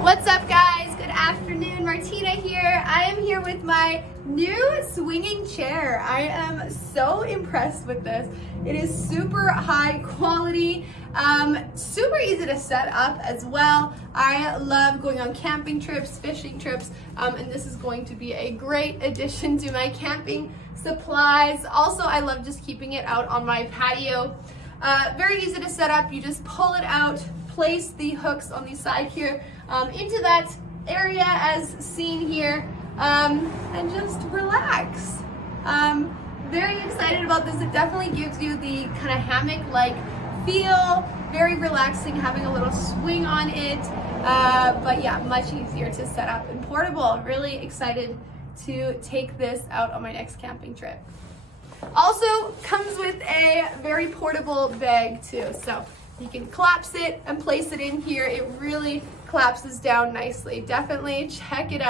What's up guys? Good afternoon, Martina here. I am here with my new swinging chair. I am so impressed with this. It is super high quality, super easy to set up as well. I love going on camping trips, fishing trips, and this is going to be a great addition to my camping supplies. Also, I love just keeping it out on my patio. Very easy to set up. You just pull it out, place the hooks on the side here into that area as seen here, and just relax. Very excited about this. It definitely gives you the kind of hammock-like feel, very relaxing, having a little swing on it, but yeah, much easier to set up and portable. Really excited to take this out on my next camping trip. Also comes with a very portable bag too, so you can collapse it and place it in here. It really collapses down nicely. Definitely check it out.